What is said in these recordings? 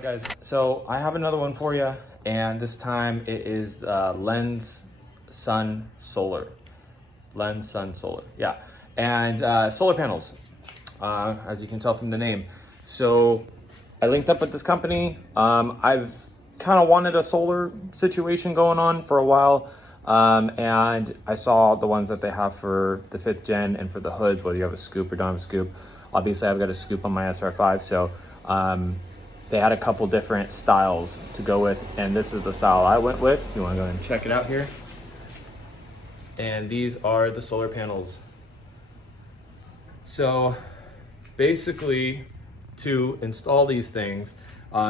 up, guys? So I have another one for you, and this time it is Lens Sun Solar. Lens Sun Solar, yeah. And solar panels, as you can tell from the name. So I linked up with this company. I've kind of wanted a solar situation going on for a while. And I saw the ones that they have for the 5th gen and for the hoods, whether you have a scoop or don't have a scoop. Obviously I've got a scoop on my SR5, so they had a couple different styles to go with, and this is the style I went with. You want to go and check it out here. And these are the solar panels. So basically, to install these things,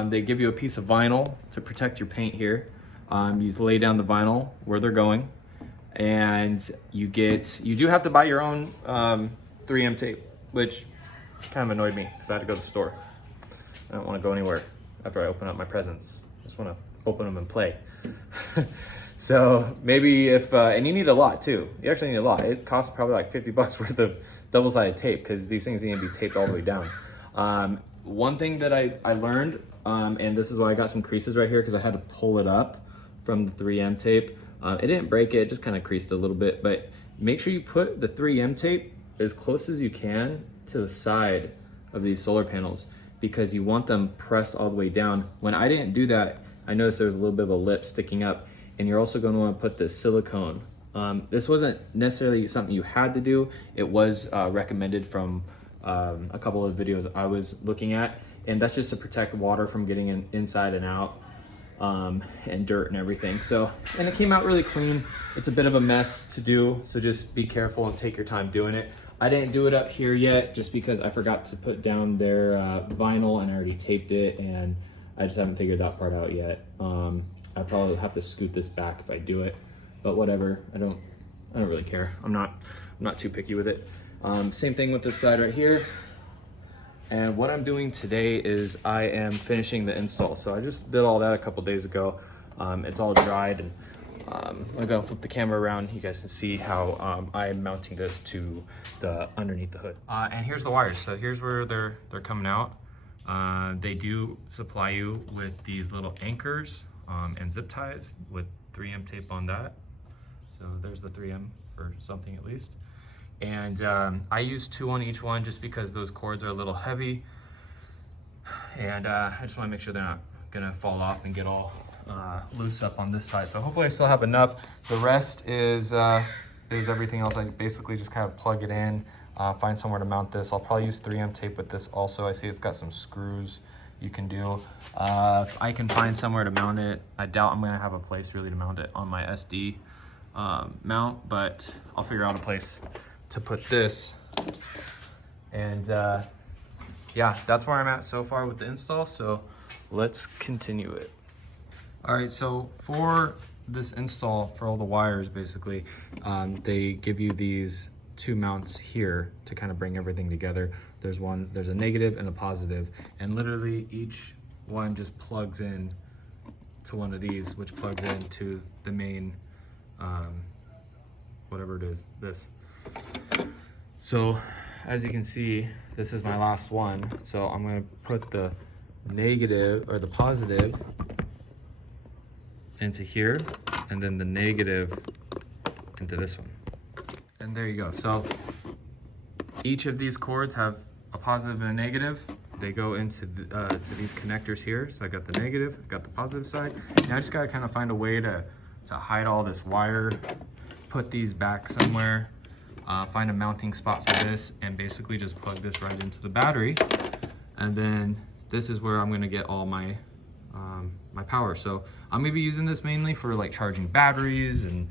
they give you a piece of vinyl to protect your paint here. You lay down the vinyl where they're going, and you do have to buy your own 3M tape, which kind of annoyed me because I had to go to the store. I don't want to go anywhere after I open up my presents. I just want to open them and play. So maybe if, and you need a lot too. You actually need a lot. It costs probably like 50 bucks worth of double-sided tape because these things need to be taped all the way down. One thing that I learned, and this is why I got some creases right here because I had to pull it up from the 3M tape. It didn't break it just kind of creased a little bit, but make sure you put the 3M tape as close as you can to the side of these solar panels because you want them pressed all the way down. When I didn't do that, I noticed there was a little bit of a lip sticking up, and you're also going to want to put this silicone. This wasn't necessarily something you had to do. It was recommended from a couple of videos I was looking at, and that's just to protect water from getting inside and out, and dirt and everything. So, and it came out really clean. It's a bit of a mess to do, so just be careful and take your time doing it. I didn't do it up here yet just because I forgot to put down their vinyl, and I already taped it, and I just haven't figured that part out yet. I probably have to scoot this back if I do it, but whatever. I don't really care. I'm not too picky with it. Same thing with this side right here. And what I'm doing today is I am finishing the install. So I just did all that a couple days ago. It's all dried, and I'm gonna flip the camera around. You guys can see how I'm mounting this to the underneath the hood. And here's the wires. So here's where they're coming out. They do supply you with these little anchors and zip ties with 3M tape on that. So there's the 3M or something at least. And I use 2 on each one just because those cords are a little heavy. And I just wanna make sure they're not gonna fall off and get all loose up on this side. So hopefully I still have enough. The rest is everything else. I basically just kind of plug it in, find somewhere to mount this. I'll probably use 3M tape with this also. I see it's got some screws you can do. I can find somewhere to mount it. I doubt I'm gonna have a place really to mount it on my SD mount, but I'll figure out a place to put this. And yeah, that's where I'm at so far with the install. So let's continue it. All right, so for this install, for all the wires, basically, they give you these 2 mounts here to kind of bring everything together. There's a negative and a positive, and literally each one just plugs in to one of these, which plugs into the main, whatever it is, this. So as you can see, this is my last one. So I'm gonna put the negative or the positive into here, and then the negative into this one. And there you go. So each of these cords have a positive and a negative. They go into to these connectors here. So I got the negative, I got the positive side. Now I just gotta kind of find a way to hide all this wire, put these back somewhere, find a mounting spot for this, and basically just plug this right into the battery. And then this is where I'm gonna get all my my power. So I'm gonna be using this mainly for like charging batteries and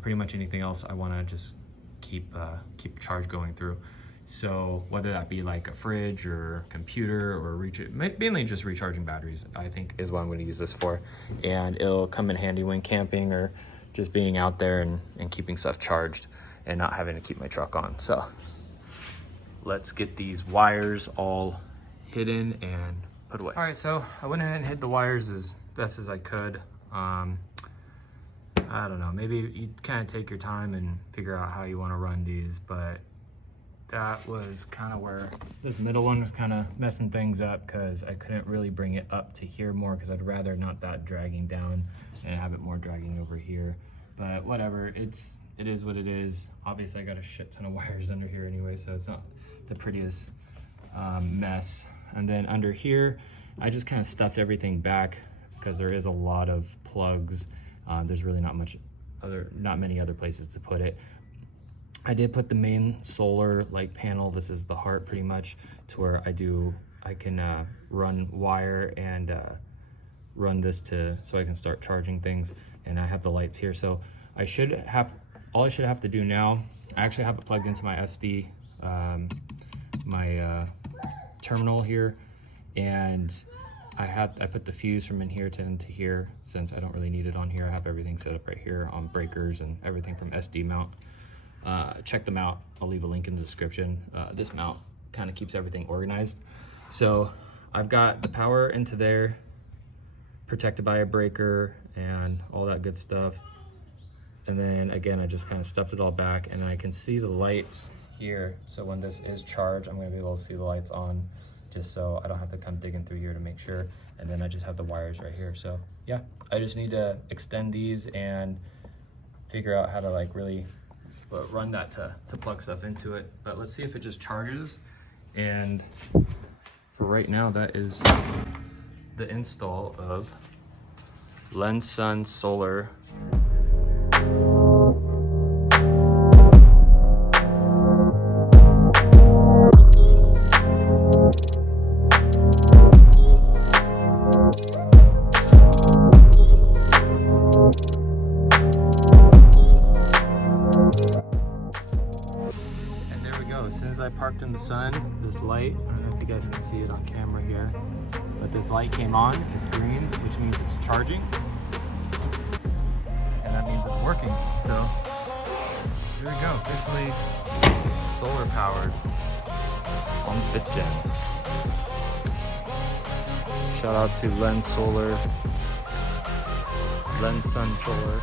pretty much anything else I wanna just keep charge going through. So whether that be like a fridge or computer or mainly just recharging batteries, I think is what I'm gonna use this for. And it'll come in handy when camping or just being out there and keeping stuff charged and not having to keep my truck on. So let's get these wires all hidden and put away. All right, so I went ahead and hid the wires as best as I could. I don't know, maybe you kind of take your time and figure out how you want to run these, but that was kind of where this middle one was kind of messing things up, because I couldn't really bring it up to here more, because I'd rather not that dragging down and have it more dragging over here. But whatever, it is what it is. Obviously I got a shit ton of wires under here anyway, so it's not the prettiest mess. And then under here, I just kind of stuffed everything back because there is a lot of plugs. There's really not many other places to put it. I did put the main solar light panel. This is the heart pretty much, to where I can run wire and run this so I can start charging things. And I have the lights here. So all I should have to do now, I actually have it plugged into my SD, my terminal here, and I put the fuse from in here to into here, since I don't really need it on here. I have everything set up right here on breakers and everything from SD mount. Check them out. I'll leave a link in the description. This mount kind of keeps everything organized. So I've got the power into there, protected by a breaker and all that good stuff. And then again, I just kind of stuffed it all back, and I can see the lights here. So when this is charged, I'm going to be able to see the lights on, just so I don't have to come digging through here to make sure. And then I just have the wires right here. So yeah, I just need to extend these and figure out how to like really run that to plug stuff into it. But let's see if it just charges. And for right now, that is the install of LensSun Solar. As soon as I parked in the sun, this light, I don't know if you guys can see it on camera here, but this light came on. It's green, which means it's charging, and that means it's working. So here we go, officially solar powered on 5th gen. Shout out to LensSun Solar.